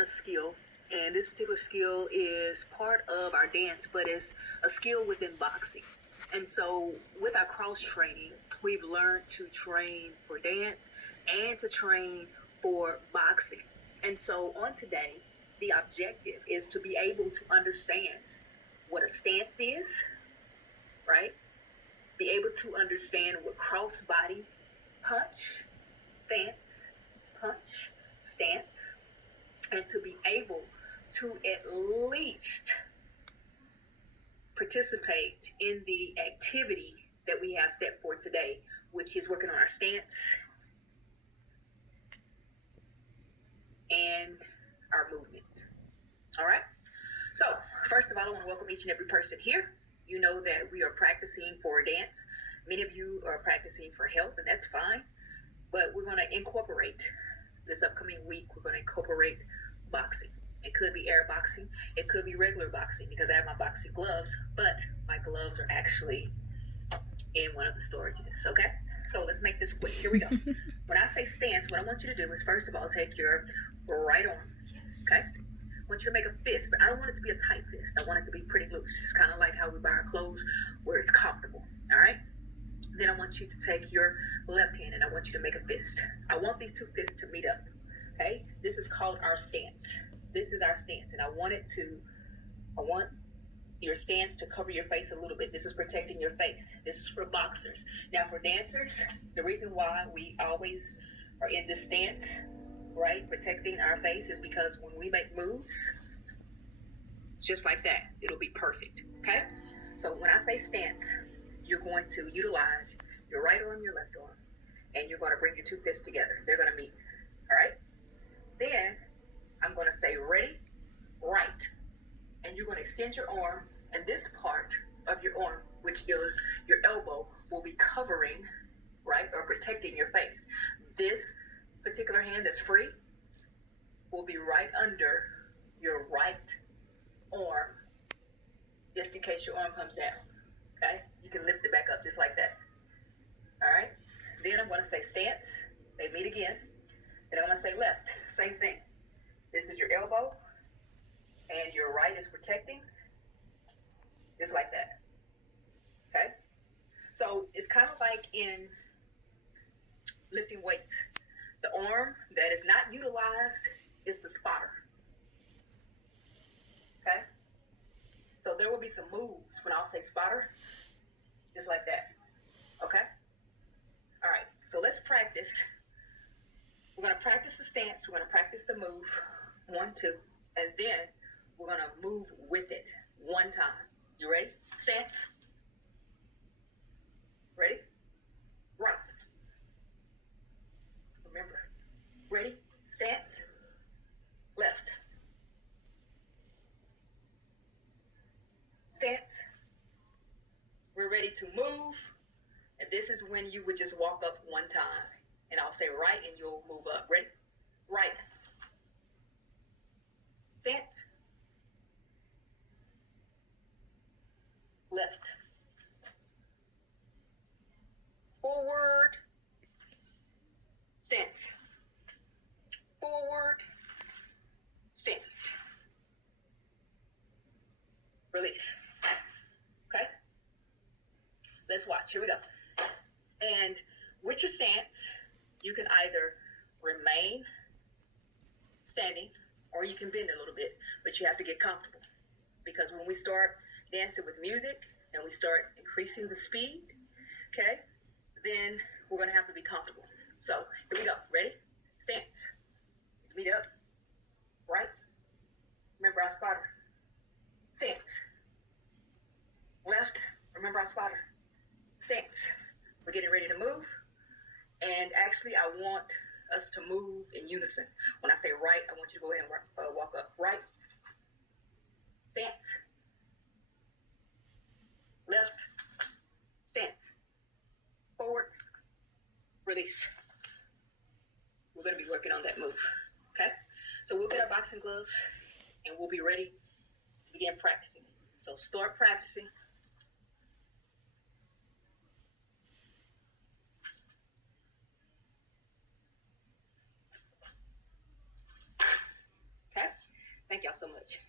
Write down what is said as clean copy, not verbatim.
a skill, and this particular skill is part of our dance, but it's a skill within boxing. And so, with our cross training, we've learned to train for dance and to train for boxing. And so, on today, the objective is to be able to understand what a stance is, right? Be able to understand what cross body punch, stance, punch, stance, and to be able to at least participate in the activity that we have set for today, which is working on our stance and our movement. All right? So, first of all, I want to welcome each and every person here. You know that we are practicing for dance. Many of you are practicing for health, and that's fine. But we're going to incorporate this upcoming week, we're going to incorporate boxing. It could be air boxing. It could be regular boxing because I have my boxing gloves, but my gloves are actually in one of the storages, okay? So let's make this quick. Here we go. When I say stance, what I want you to do is, first of all, take your right arm, okay? I want you to make a fist, but I don't want it to be a tight fist. I want it to be pretty loose. It's kind of like how we buy our clothes where it's comfortable, all right? Then I want you to take your left hand and I want you to make a fist. I want these two fists to meet up, okay? This is called our stance. This is our stance, and I want your stance to cover your face a little bit. This is protecting your face. This is for boxers. Now for dancers, the reason why we always are in this stance, right, protecting our face, is because when we make moves, it's just like that. It'll be perfect, okay? So when I say stance, you're going to utilize your right arm, your left arm, and you're going to bring your two fists together. They're going to meet, all right? Then I'm going to say ready, right, and you're going to extend your arm, and this part of your arm, which is your elbow, will be covering, right, or protecting your face. This particular hand that's free will be right under your right arm, just in case your arm comes down, okay? You can lift it back up just like that, all right? Then I'm going to say stance. They meet again. Then I'm going to say left. Same thing. This is your elbow, and your right is protecting, just like that, okay? So it's kind of like in lifting weights. The arm that is not utilized is the spotter, okay? So there will be some moves when I'll say spotter, just like that, okay? All right, so let's practice. We're going to practice the stance. We're going to practice the move, 1, 2, and then we're going to move with it one time. You ready? Stance. Ready? Right. Remember. Ready? Stance. Left. Stance. We're ready to move. And this is when you would just walk up one time. And I'll say right and you'll move up. Ready? Right. Stance. Left. Forward. Stance. Forward. Stance. Release. Okay? Let's watch. Here we go. And with your stance, you can either remain standing or you can bend a little bit, but you have to get comfortable. Because when we start dancing with music and we start increasing the speed, okay, then we're going to have to be comfortable. So here we go. Ready? Stance. Meet up. Right. Remember our spotter. Stance. Left. Remember our spotter. Stance. We're getting ready to move. And actually, I want us to move in unison. When I say right, I want you to go ahead and walk up. Right. Stance. Left. Stance. Forward. Release. We're going to be working on that move. Okay? So we'll get our boxing gloves and we'll be ready to begin practicing. So start practicing. Okay? so much.